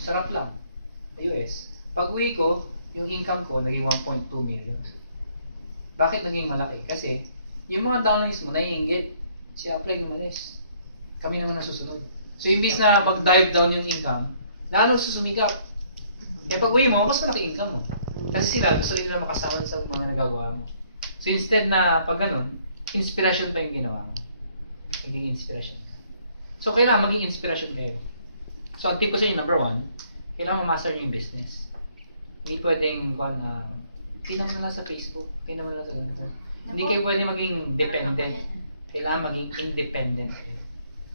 Sarap lang. US. Pag uwi ko, yung income ko naging 1.2 million. Bakit naging malaki? Kasi, yung mga downlines mo, naiinggit. Si Apply gumalis. Kami naman nasusunod. So, imbis na mag-dive down yung income, lalo susumikap. Kaya pag uwi mo, mas malaki income mo. Kasi sila, gusto rin nila makasama sa mga nagagawa mo. So, instead na pag ganun, inspiration pa yung ginawa mo. Maging inspiration ka. So, kailangan maging inspiration kayo. So, ang tip ko sa inyo, number 1, kailangan ma-master nyo yung business. Hindi pwedeng, kita mo na lang sa Facebook, kita mo na lang sa ganito. Hindi kayo pwede maging dependent. Kailangan maging independent.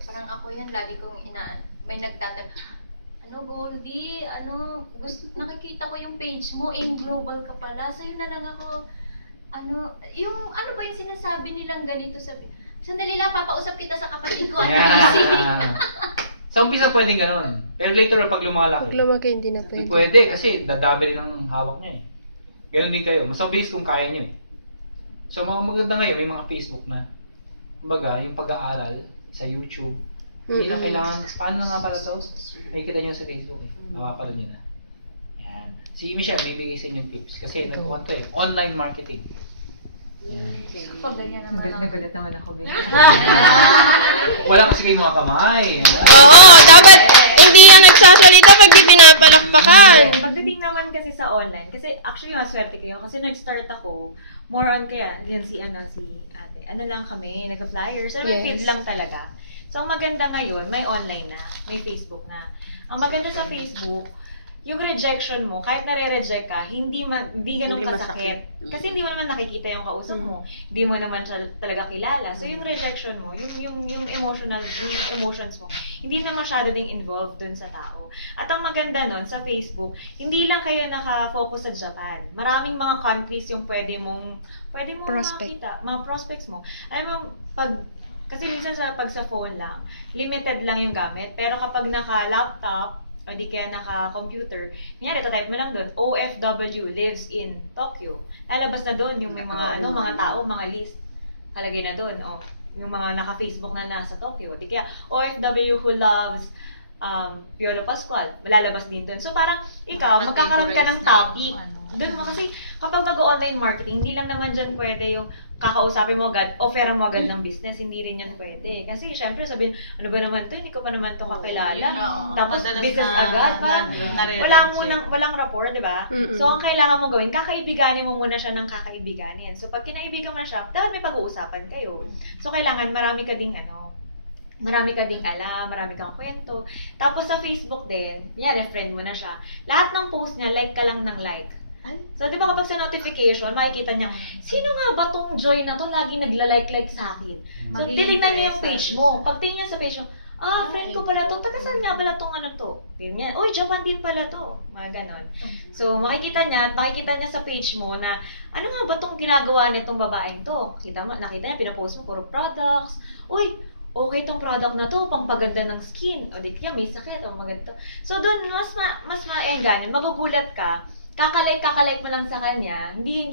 Parang ako yan, lagi kong may nagtatag, Goldie, nakikita ko yung page mo, global ka pala, sa'yo na lang ako, ano ba yung sinasabi nilang ganito sabi? Sandali lang, papausap kita sa kapatid ko. Sa umpisa pwede gano'n. Pero later na pag lumalaki. Pag lumaki, hindi na pwede. Pwede kasi dadami rin ang hawak niya eh. Gano'n din kayo. Mas mabilis kung kaya niyo eh. So mga maganda ngayon, may mga Facebook na. Kumbaga, yung pag-aaral sa YouTube. Hindi na kailangan, paano na nga pala to? Nakikita niyo sa Facebook eh. Mapapalo niyo na. Yan. Si Michelle, bibigay sa inyo tips. Kasi nag-conto eh. Online marketing. Kapag ganyan naman ako. Nagulat naman ako. Wala kasi kayo mga kamay. Oo, dapat hindi yan nagsasalita pag di pinapalakpakan. Pagdating naman kasi sa online, kasi actually maswerte kayo, kasi nag-start ako, more on kaya, yan si ate, ano lang kami, nagka-flyers, may feed lang talaga. So, ang maganda ngayon, may online na, may Facebook na. Ang maganda sa Facebook, yung rejection mo, kahit nare-reject ka, hindi ganun kasakit. Kasi hindi mo naman nakikita yung kausap mo. Hindi mo naman siya talaga kilala. So, yung rejection mo, yung emotions mo, hindi na masyado ding involved dun sa tao. At ang maganda nun, sa Facebook, hindi lang kayo naka-focus sa Japan. Maraming mga countries yung pwede mong makita, mga prospects mo. Alam mo, kasi minsan pag sa phone lang, limited lang yung gamit. Pero kapag naka-laptop, o di kaya naka-computer, kanyari, tatype mo lang doon, OFW lives in Tokyo. Lalabas na doon yung may mga, mga tao, mga list, halagay na doon, yung mga naka-Facebook na nasa Tokyo. Di kaya, OFW who loves Piolo Pascual, malalabas din doon. So parang, ikaw, magkakaroon ka ng topic. Doon mo, kasi kapag mag-online marketing, hindi lang naman dyan pwede yung kakausapin mo agad, offeran mo agad ng business, hindi rin yan pwede. Kasi syempre sabihin, ano ba naman to, hindi ko pa naman to kakilala. Tapos business agad, parang walang rapport, di ba? So ang kailangan mo gawin, kakaibiganin mo muna siya ng kakaibiganin. So pag kinaibigan mo na siya, dapat may pag-uusapan kayo. So kailangan marami ka ding alam, marami kang kwento. Tapos sa Facebook din, friend mo na siya. Lahat ng post niya, like ka lang ng like. So, di ba kapag sa notification, makikita niya, sino nga ba tong Joy na to lagi nagla-like sa akin? So, titignan niya yung page mo. Pag tingnan sa page mo, friend ko pala to, taga saan nga pala tong to? Tingnan, Japan din pala to. Mga ganon. So, makikita niya sa page mo na, ano nga ba tong ginagawa nitong babaeng to? Nakita niya, pinapost mo, puro products. Okay tong product na to, pampaganda ng skin. O di kaya may sakit, maganda. So, doon, mas maengganin, magugulat ka. Kakalike mo lang sa kanya, hindi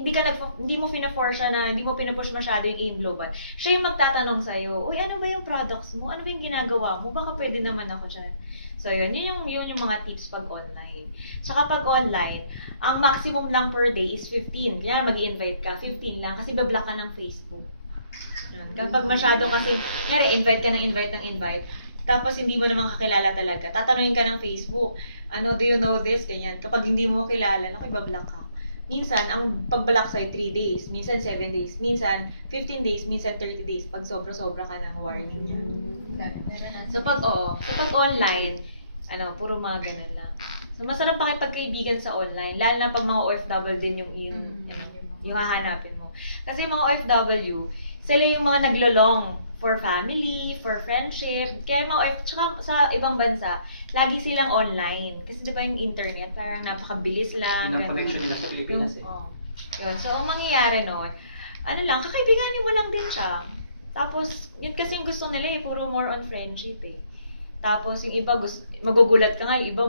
mo pina-force siya hindi mo pina-push masyado yung aim global. Siya yung magtatanong sa'yo, ano ba yung products mo? Ano ba yung ginagawa mo? Baka pwede naman ako dyan. So yun yung mga tips pag online. Tsaka pag online, ang maximum lang per day is 15. Kaya mag-i-invite ka, 15 lang kasi bablock ka ng Facebook. Kapag masyado kasi, invite ka ng invite, tapos hindi mo naman kakilala talaga, tatanungin ka ng Facebook, do you know this? Ganyan. Kapag hindi mo kilala, ibablock ka. Minsan, ang pagblock sa'yo 3 days, minsan 7 days, minsan 15 days, minsan 30 days, pag sobra-sobra ka ng warning niya. So pag online, puro mga ganun lang. So masarap pakipagkaibigan sa online, lalo na pag mga OFW din yung hahanapin mo. Kasi mga OFW, sila yung mga naglolong for family, for friendship. Kaya tsaka sa ibang bansa, lagi silang online. Kasi diba yung internet, parang napakabilis lang. Connection nila sa Pilipinas eh. Yun. So, ang mangyayari nun, kakaibiganin mo lang din siya. Tapos, yun kasi yung gusto nila puro more on friendship eh. Tapos, yung iba, magugulat ka nga, yung iba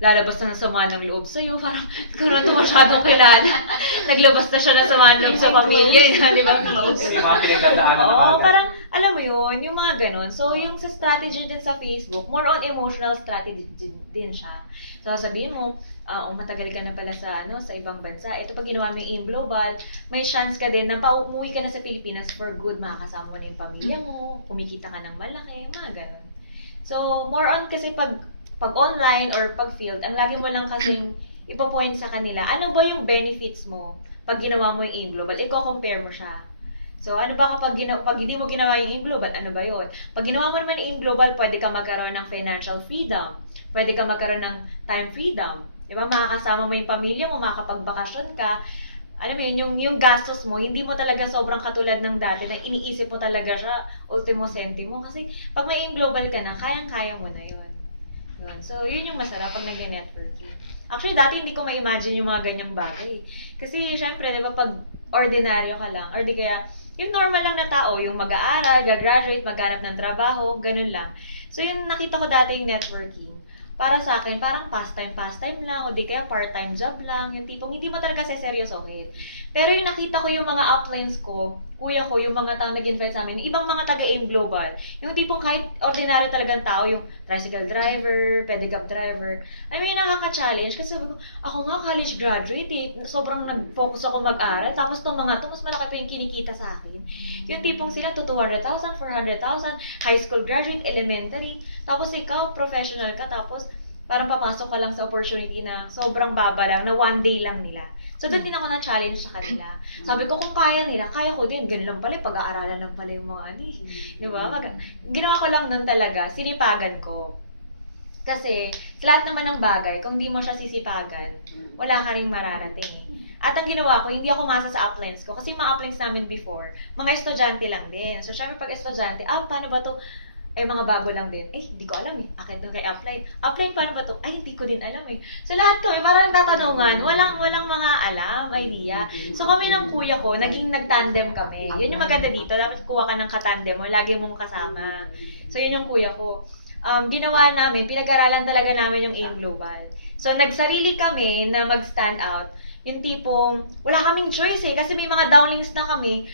lalabas na ng sama ng loob sa'yo. Parang, karoon ito masyadong kilala. Naglabas na siya ng sama ng loob sa pamilya. Di ba, Kasi yung mga pinagdadaanan na mga parang, Alam mo yun, yung mga ganon. So, yung sa strategy din sa Facebook, more on emotional strategy din siya. So, sabihin mo, matagal ka na pala sa sa ibang bansa. Ito pag ginawa mo yung global, may chance ka din na umuwi ka na sa Pilipinas for good, makakasama mo na yung pamilya mo, kumikita ka ng malaki, mga ganon. So, more on kasi pag online or pag field, ang lagi mo lang kasing ipo-point sa kanila, ano ba yung benefits mo pag ginawa mo yung global? Iko-compare mo siya. So, ano ba kapag pag hindi mo ginawa yung global, ano ba yun? Pag ginawa mo naman yung global, pwede ka magkaroon ng financial freedom. Pwede ka magkaroon ng time freedom. Diba? Makakasama mo yung pamilya mo, makakapagbakasyon ka. Ano mo yun, yung gastos mo, hindi mo talaga sobrang katulad ng dati na iniisip mo talaga siya, ultimo centimo. Kasi pag may global ka na, kayang-kaya mo na yun. So, yun yung masarap pag nag-networking. Actually, dati hindi ko ma-imagine yung mga ganyang bagay. Kasi, syempre, di ba, pag ordinaryo ka lang, or di kaya, yung normal lang na tao, yung mag-aaral, gagraduate, maghanap ng trabaho, ganun lang. So, yun nakita ko dati yung networking. Para sa akin, parang pastime lang, o di kaya part-time job lang, yung tipong hindi mo talaga seseryosohin. Pero yung nakita ko yung mga uplines ko, kuya ko, yung mga tao nag-invite sa amin, yung ibang mga taga-AIM Global, yung tipong kahit ordinary talagang tao, yung tricycle driver, pedicab driver, I mean, nakaka-challenge. Kasi sabi ko, ako nga college graduate sobrang nag-focus ako mag-aral, tapos tong mga to, mas malaki pa yung kinikita sa akin. Yung tipong sila to 200,000, 400,000, high school graduate, elementary, tapos ikaw, professional ka, tapos parang papasok ka lang sa opportunity na sobrang baba lang, na one day lang nila. So, doon din ako na-challenge sa kanila. Sabi ko, kung kaya nila, kaya ko din. Ganun lang pala, pag-aaralan lang pala yung mga Diba? Ginawa ko lang doon talaga, sinipagan ko. Kasi, sa lahat naman ng bagay, kung di mo siya sisipagan, wala ka ring mararating. At ang ginawa ko, hindi ako masa sa uplines ko. Kasi mga uplines namin before, mga estudyante lang din. So, syempre pag estudyante, paano ba to? Mga bago lang din. Hindi ko alam Akin doon kay upline. Upline, paano ba to? Hindi ko din alam So, lahat kami, parang nagtatanungan. Walang mga alam, idea. So, kami ng kuya ko, naging nagtandem kami. Yun yung maganda dito. Dapat kuha ka ng katandem mo. Lagi mong kasama. So, yun yung kuya ko. Ginawa namin, pinag-aralan talaga namin yung AIM Global. So, nagsarili kami na mag-stand out. Yung tipong, wala kaming choice kasi may mga downlinks na kami.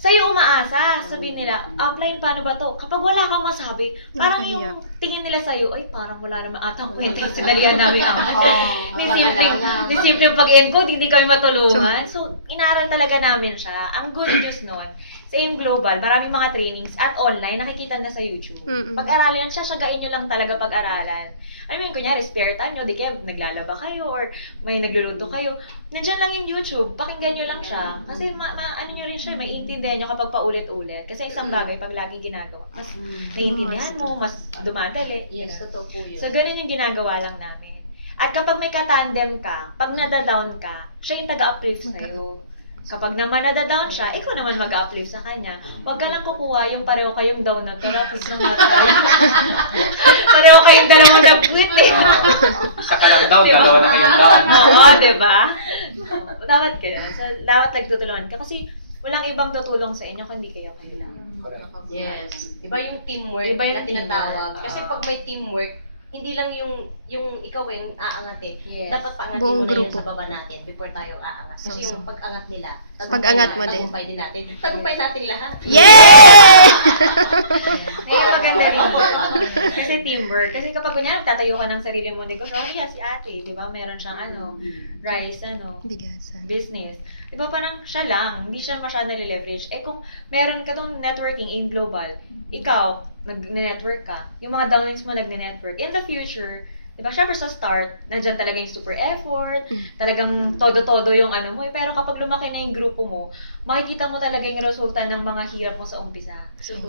Sa'yo umaasa, sabihin nila, upline, paano ba to? Kapag wala kang masabi, parang yung tingin nila sa'yo, parang wala naman atang kwenta yung sinalihan namin ako. Ni simpleng pag-encode, hindi kami matulungan. So, inaral talaga namin siya. Ang good news nun, sa AIM Global, maraming mga trainings at online, nakikita na sa YouTube. Pag-aralan yan, siyagain nyo lang talaga pag-aralan. I mean, kunyari, spare time nyo, di kaya naglalaba kayo or may nagluluto kayo. Nandiyan lang yung YouTube, pakinggan nyo lang siya. Kasi ano nyo rin siya, may intindihan nyo kapag paulit-ulit. Kasi isang bagay, pag laging ginagawa, mas naiintindihan mo, mas dumadali. Yes, totoo po yun. So, ganun yung ginagawa lang namin. At kapag may katandem ka, pag nadadown ka, siya yung taga-uplift sa'yo. Kapag naman nadadown siya, ikaw naman mag-uplift sa kanya. Huwag ka lang kukuha yung pareho kayong down na uplift naman tayo. Pareho kayong dalawang nag-quit Isa ka lang down, dalawa na kayong down. Oo, diba? Dapat kayo. So, dapat nagtutulungan ka. Kasi walang ibang tutulong sa inyo kundi kayo lang. Yes. Iba yung teamwork Iba yung na tinatawag. Kasi pag may teamwork, hindi lang yung ikaw yung aangat Yes. Dapat paangatin Buong mo na yung grupo. sa baba natin before tayo aangat. Kasi yung pag-angat nila, Pag-angat mo din. tagumpay din natin. Tagumpay natin lahat. Yeah! Ngayon maganda rin. Kasi teamwork. Kasi kapag kunyari, tatayo ka ng sarili mo negosyo, yan si ate, di ba? Meron siyang rice, business. Di ba parang siya lang, hindi siya masyadong nale-leverage. Kung meron ka tong networking in global, ikaw, nag-network ka, yung mga downlinks mo nag-network. In the future, di ba, syempre sa start, nandyan talaga yung super effort, talagang todo-todo yung mo. Pero kapag lumaki na yung grupo mo, makikita mo talaga yung resulta ng mga hirap mo sa umpisa.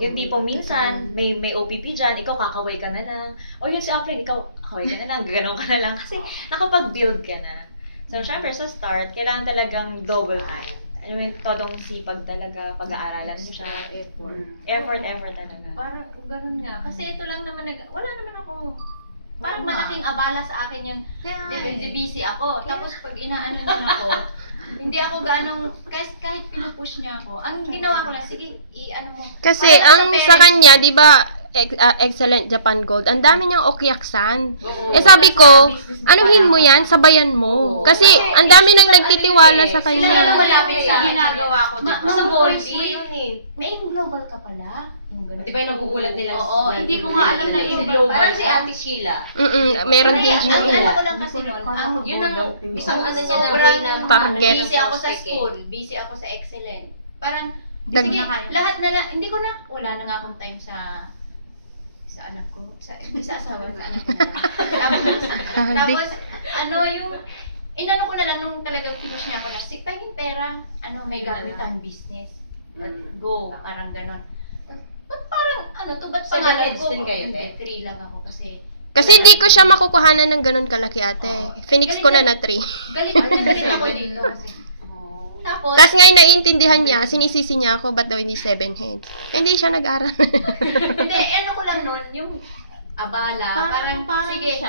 Yung tipong minsan, may OPP dyan, ikaw kakaway ka na lang. O yun si upline, ikaw kakaway ka na lang, gaganon ka na lang. Kasi nakapag-build ka na. So, syempre sa start, kailangan talagang double time. Todong sipag talaga, pag-aaralan nyo siya. Effort talaga. Parang ganun nga. Kasi ito lang naman, wala naman ako, parang malaking abala sa akin yung busy ako. Tapos pag inaano niya ako, hindi ako ganong, kahit pinupush niya ako, ang ginawa ko lang, sige, mo. Kasi Parang ang sa kanya, di ba, Excellent Japan Gold, ang dami niyang okyaksan. Sabi ko, anuhin mo yan, sabayan mo. Kasi ang dami nang nagtitiwala sa Sila na kanya. malapit sa akin. Ginagawa ko. Sa Volpi, yun may global ka pala. ganun. Di ba yung nagugulat nila? Oo, hindi ko nga alam na yung global. Parang si Ate Sheila. Meron din Ang siya. ano ko lang kasi nun, Yun ang isang ano niya sobrang na target. busy ako sa school, busy ako sa excellent. Parang, sige, lahat na lang, hindi ko na, wala na nga akong time sa anak ko, sa asawa, sa anak ko na lang. Tapos, ano yung, inano ko na lang nung talagang push niya ako na, pahingin pera, may gagawin tayong business. Go, parang ganon. Ba't parang, ba't pangalan ko? 3 lang ako kasi, Kasi hindi ko siya makukuhanan ng ganun kalaki, ate. Phoenix ko na 3. galit ako dito kasi. Tapos, Tapos ngayon naiintindihan niya, sinisisi niya ako, ba't daw hindi 7 heads? Hindi siya nag-aral. hindi, ano ko lang nun, yung abala, parang sige,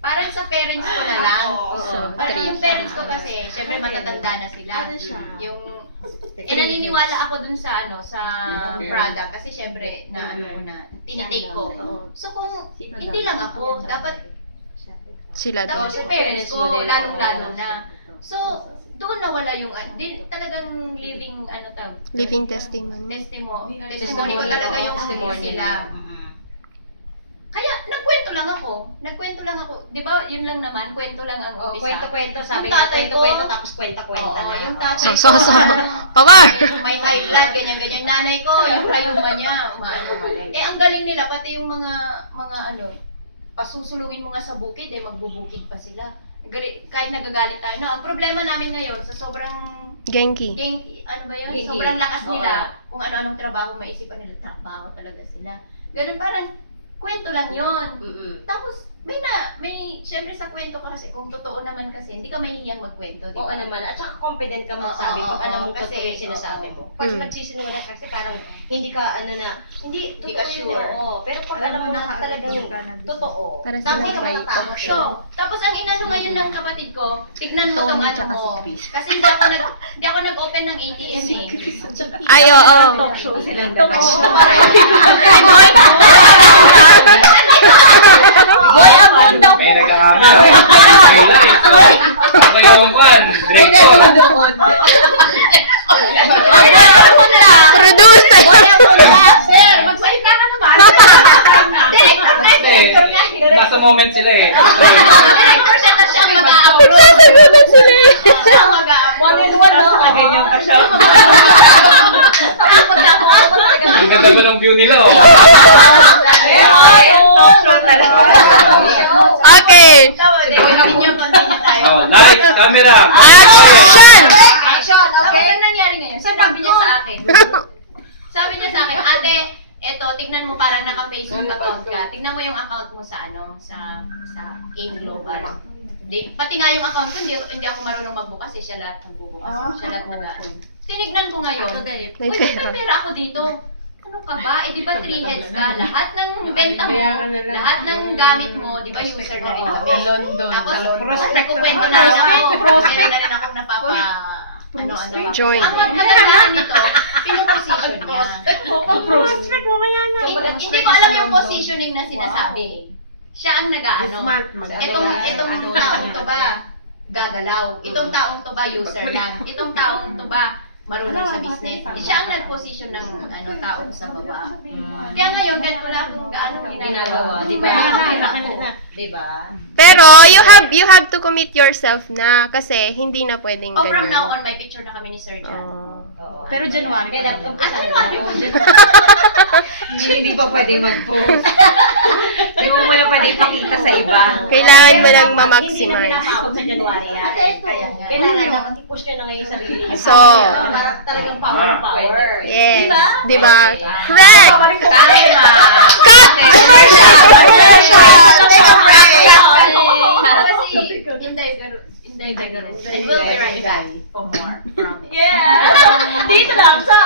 parang sa parents ko na lang. Parang yung parents ko kasi, syempre matatanda na sila. Yung, naniniwala ako dun sa, sa product, kasi syempre, tinitake ko. So kung hindi lang ako, dapat Sila daw. yung parents ko, lalong-lalo na. So, doon nawala yung, talagang living, Living testimony. testimony ko talaga yung sila. Kaya, nagkwento lang ako. Di ba, yun lang naman, kwento lang ang umpisa. Kwento-kwento, sabi Yung tatay ko, tapos kwenta-kwenta oo, na. yung tatay So. ko, Power! may high blood, ganyan-ganyan. Nanay ko, yung rayuma niya, ang galing nila, pati yung mga pasusulungin mo nga sa bukid, magbubukid pa sila. Kahit nagagalit tayo na. Ang problema namin ngayon, sa sobrang Genki. sobrang lakas nila, kung ano-anong trabaho maisipan nila, trabaho talaga sila. Ganun parang, kwento lang yun. Tapos, may, syempre sa kwento ka kasi, kung totoo naman kasi, hindi ka mahihiyang magkwento, di Oo ba? naman. At saka confident ka magsabi kung alam mo kasi, kasi yung sinasabi mo. Pag nagsisinungaling kasi parang hindi ka hindi ka sure. Oo. Pero pag alam mo na talagang totoo, Para hindi ka sila may matatakot. So, tapos ang inano ngayon ng kapatid ko, tignan mo tong ano ko. Kasi hindi ako nag-open ng ATM eh. Ay, oo. Talk show silang dalawa. May nag-aamla. May live. Ako yung director. Producer! Sir, magsalita ka naman. Director nga. Nasa moment sila eh. Director siya na siya mag-a-upload. Sasagutan sila eh. Siya mag-a-upload. 1-in-1 na. Ganyan pa siya. Ang ganda ba ng view nila oh. Talk show talaga. Okay. Oh, lights, camera. Action! Tapos ang nangyari ngayon, sabi niya sa akin, ate, eto, tignan mo parang naka-Facebook account ka. Tignan mo yung account mo sa King Global. Pati nga yung account ko, hindi ako marunong magbukas eh. Siya lahat magbubukas. Siya lahat nag-ano. Tinignan ko ngayon. May Uy, pera. may pera ako dito. Ano ka ba? Eh, di ba 3 heads ka? Lahat ng benta mo, lahat ng gamit mo, di ba user na rin kami? Tapos, nagkukwento na rin ako. Meron na rin akong Join. Ang magandaan nito, pinoposition niya. Hindi ko alam yung positioning na sinasabi. Siya ang nag-ano. Itong taong to ba, gagalaw. Itong taong to ba, user lang. Itong taong to ba, marunong sa business. Siya ang nag-position ng taong sa baba. Kaya ngayon, ganito lang kung gaano ginagawa. Di ba? Di ba? Pero, you have to commit yourself na kasi hindi na pwedeng Oh, from now ganyan. on, may picture na kami ni Sir John. Oh. Pero January. January pa siya. Hindi pa pwede mag-post. Hindi mo na pwede ipakita sa iba. Kailangan mo lang Hindi na ma-maximize. pinapakot sa January. Kaya nga. Kailangan dapat i-push nyo na ngayon sa sarili. So, Parang talagang power. yes. Diba? Correct! Kasi, hindi garo. And we'll be right back for more. Promise. Yeah! Dito lang sa